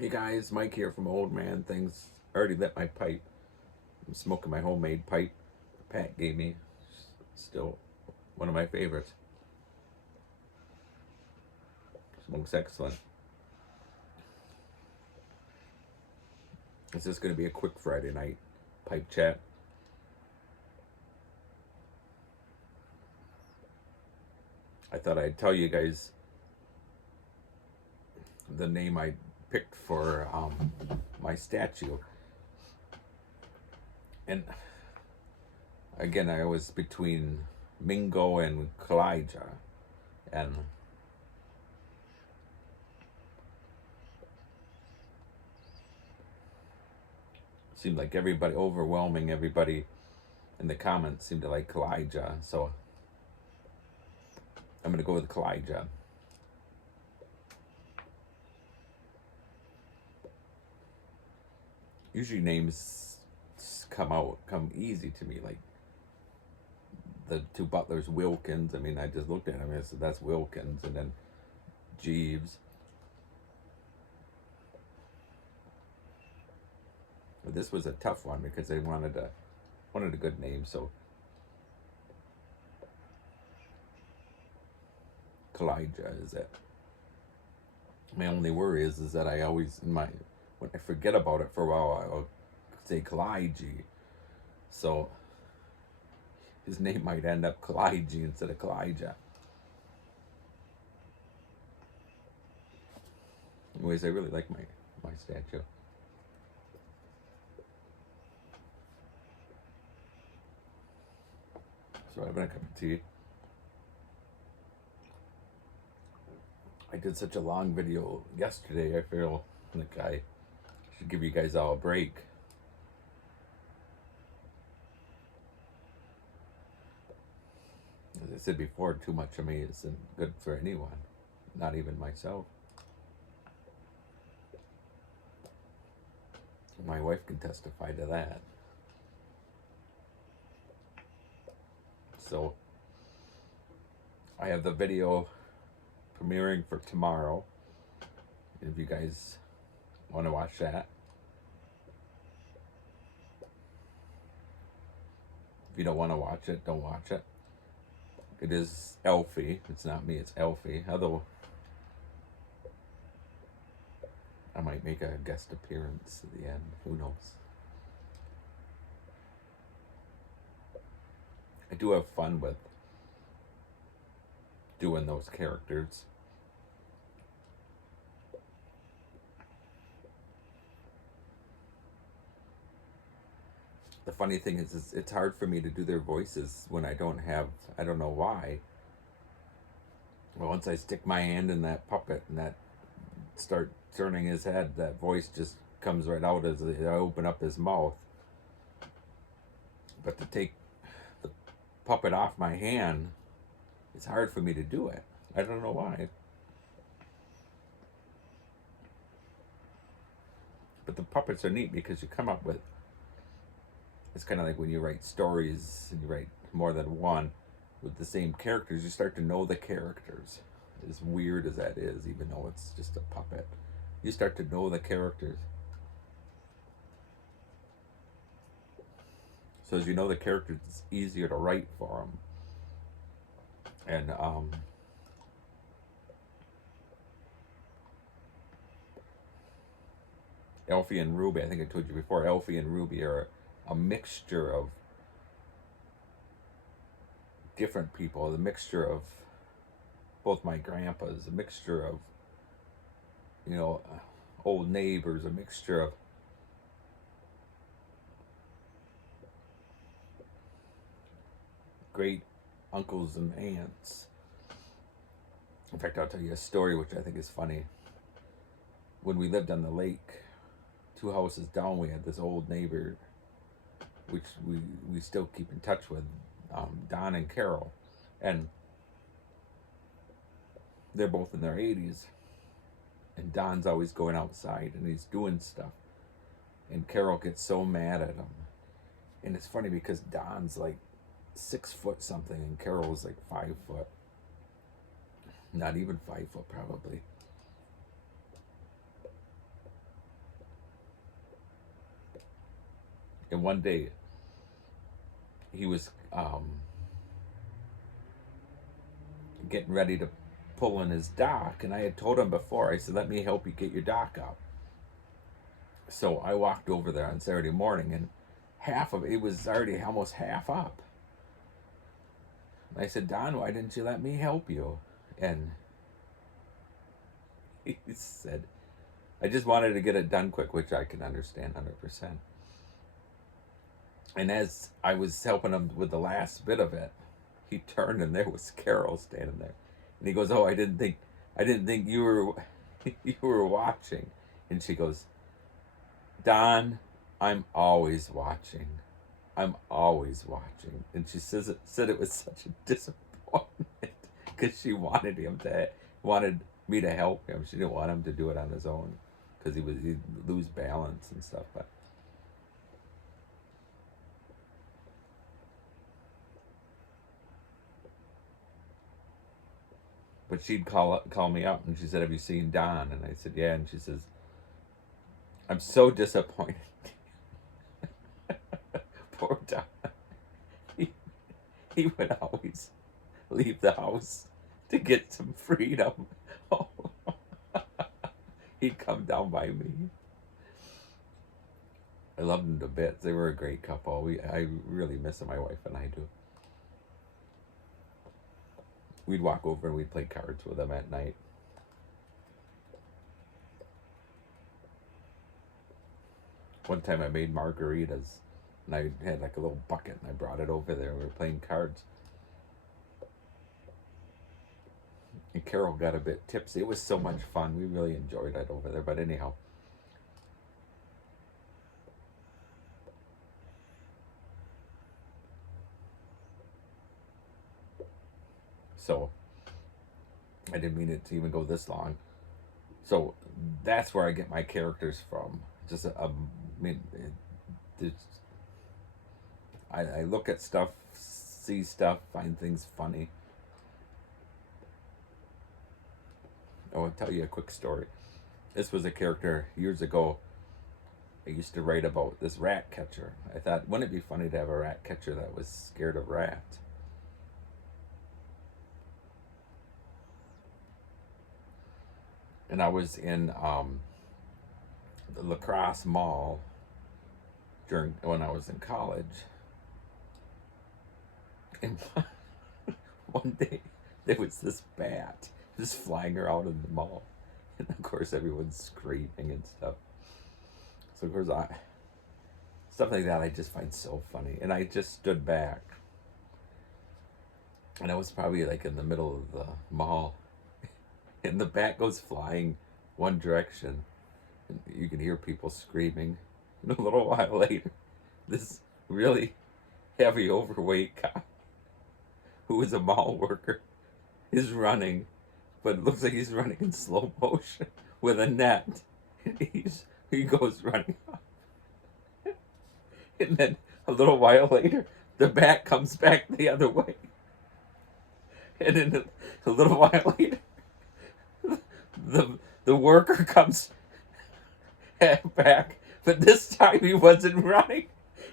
Hey guys, Mike here from Old Man Things. I already lit my pipe. I'm smoking my homemade pipe Pat gave me. Still one of my favorites. Smokes excellent. It's just going to be a quick Friday night pipe chat. I thought I'd tell you guys the name I picked for my statue. And again, I was between Mingo and Kalijah. And it seemed like overwhelming everybody in the comments seemed to like Kalijah. So I'm going to go with Kalijah. Usually names come easy to me, like the two butlers, Wilkins. I mean, I just looked at him and said, that's Wilkins. And then Jeeves. But this was a tough one because they wanted a good name. So Kalijah is it. My only worry is that I always, when I forget about it for a while, I'll say Kalijah. So his name might end up Kalijah instead of Kalijah. Anyways, I really like my statue. So having a cup of tea. I did such a long video yesterday, I feel like I should give you guys all a break. As I said before, too much of me isn't good for anyone, not even myself. My wife can testify to that. So I have the video premiering for tomorrow. If you guys want to watch that. If you don't want to watch it, don't watch it. It is Elfie. It's not me, it's Elfie. Although I might make a guest appearance at the end. Who knows? I do have fun with doing those characters. The funny thing is it's hard for me to do their voices when I don't know why. Well, once I stick my hand in that puppet and that start turning his head, that voice just comes right out as I open up his mouth. But to take the puppet off my hand, it's hard for me to do it. I don't know why. But the puppets are neat because you come up with, it's kind of like when you write stories and you write more than one with the same characters, you start to know the characters. As weird as that is, even though it's just a puppet, you start to know the characters. So as you know the characters, it's easier to write for them. And Elfie and Ruby, I think I told you before, Elfie and Ruby are a mixture of different people, the mixture of both my grandpas, a mixture of, old neighbors, a mixture of great uncles and aunts. In fact, I'll tell you a story which I think is funny. When we lived on the lake, 2 houses down, we had this old neighbor, which we still keep in touch with, Don and Carol. And they're both in their 80s. And Don's always going outside and he's doing stuff. And Carol gets so mad at him. And it's funny because Don's like 6 foot something and Carol was like 5 foot. Not even 5 foot, probably. And one day he was getting ready to pull in his dock, and I had told him before, I said, let me help you get your dock up. So I walked over there on Saturday morning, and half of it was already almost half up. And I said, Don, why didn't you let me help you? And he said, I just wanted to get it done quick, which I can understand 100%. And as I was helping him with the last bit of it, he turned and there was Carol standing there. And he goes, oh, I didn't think you were you were watching. And she goes, Don, I'm always watching. I'm always watching. And she said it was such a disappointment because she wanted me to help him. She didn't want him to do it on his own because he'd lose balance and stuff. But she'd call me up and she said, have you seen Don? And I said, yeah. And she says, I'm so disappointed. Poor Don. He would always leave the house to get some freedom. Oh. He'd come down by me. I loved them to bits. They were a great couple. I really miss them, my wife and I do. We'd walk over and we'd play cards with them at night. One time I made margaritas, and I had like a little bucket, and I brought it over there. We were playing cards. And Carol got a bit tipsy. It was so much fun. We really enjoyed it over there. But anyhow. So, I didn't mean it to even go this long. So, that's where I get my characters from. Just, I look at stuff, see stuff, find things funny. Oh, I'll tell you a quick story. This was a character years ago. I used to write about this rat catcher. I thought, wouldn't it be funny to have a rat catcher that was scared of rats? And I was in the La Crosse Mall when I was in college. And one day there was this bat just flying around in the mall. And of course everyone's screaming and stuff. So of course stuff like that I just find so funny. And I just stood back. And I was probably like in the middle of the mall. And the bat goes flying one direction. And you can hear people screaming. And a little while later, this really heavy, overweight guy who is a mall worker is running, but it looks like he's running in slow motion with a net. And he goes running up. And then a little while later, the bat comes back the other way. And then a little while later, the worker comes back, but this time he wasn't running,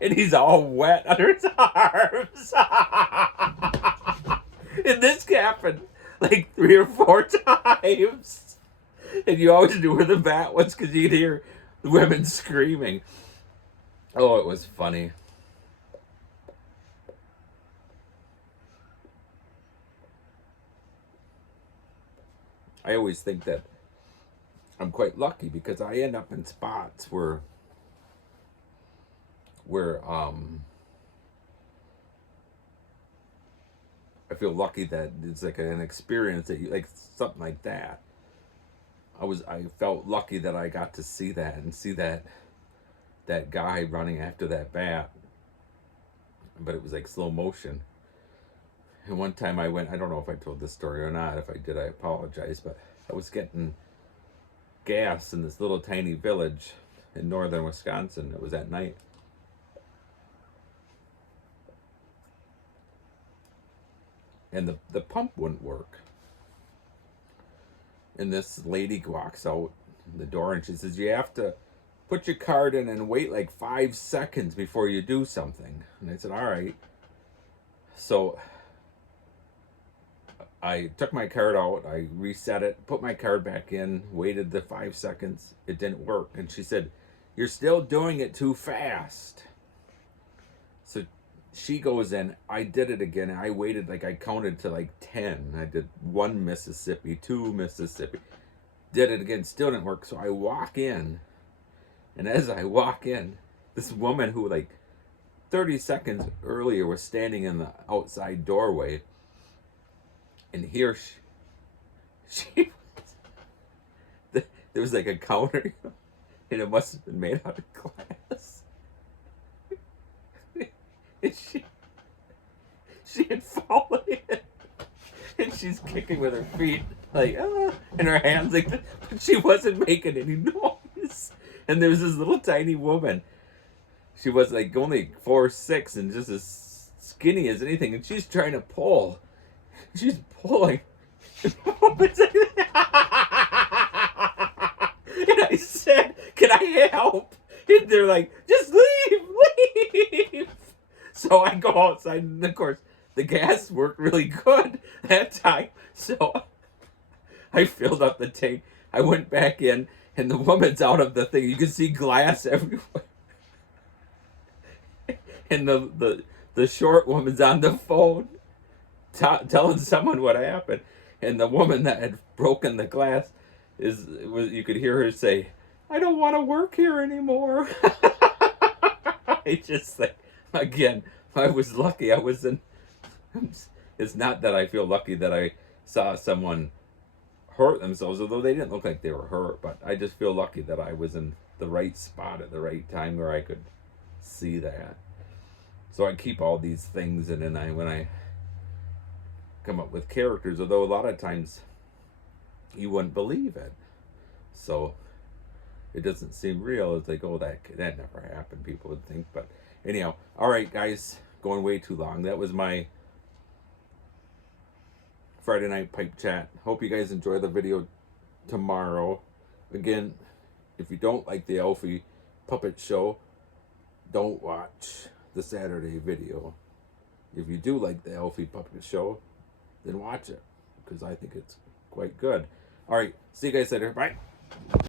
and he's all wet under his arms. And this happened like 3 or 4 times. And you always knew where the bat was because you'd hear the women screaming. Oh, it was funny. I always think that I'm quite lucky because I end up in spots where I feel lucky that it's like an experience that you like, something like that. I felt lucky that I got to see that and see that guy running after that bat, but it was like slow motion. And one time I went, I don't know if I told this story or not. If I did, I apologize, but I was getting gas in this little tiny village in northern Wisconsin. It was at night. And the pump wouldn't work. And this lady walks out the door and she says, you have to put your card in and wait like 5 seconds before you do something. And I said, all right. So I took my card out, I reset it, put my card back in, waited the 5 seconds. It didn't work. And she said, you're still doing it too fast. So she goes in, I did it again. I waited, like I counted to like 10. I did 1 Mississippi, 2 Mississippi. Did it again, still didn't work. So I walk in, and as I walk in, this woman who like 30 seconds earlier was standing in the outside doorway, and here she there was like a counter, and it must have been made out of glass. And she had fallen in, and she's kicking with her feet, like, and her hands like that, but she wasn't making any noise. And there was this little tiny woman. She was like only 4'6" and just as skinny as anything, and she's trying to pull. She's pulling. And I said, can I help? And they're like, just leave. So I go outside, and of course, the gas worked really good that time. So I filled up the tank. I went back in, and the woman's out of the thing. You can see glass everywhere. And the short woman's on the phone telling someone what happened. And the woman that had broken the glass you could hear her say, I don't want to work here anymore. I just think, again, I was lucky. It's not that I feel lucky that I saw someone hurt themselves, although they didn't look like they were hurt, but I just feel lucky that I was in the right spot at the right time where I could see that. So I keep all these things, and then when I come up with characters, although a lot of times you wouldn't believe it. So it doesn't seem real. It's like, oh, that never happened, people would think. But anyhow, all right, guys, going way too long. That was my Friday night pipe chat. Hope you guys enjoy the video tomorrow. Again, if you don't like the Alfie puppet show, don't watch the Saturday video. If you do like the Alfie puppet show, then watch it, because I think it's quite good. All right, see you guys later. Bye.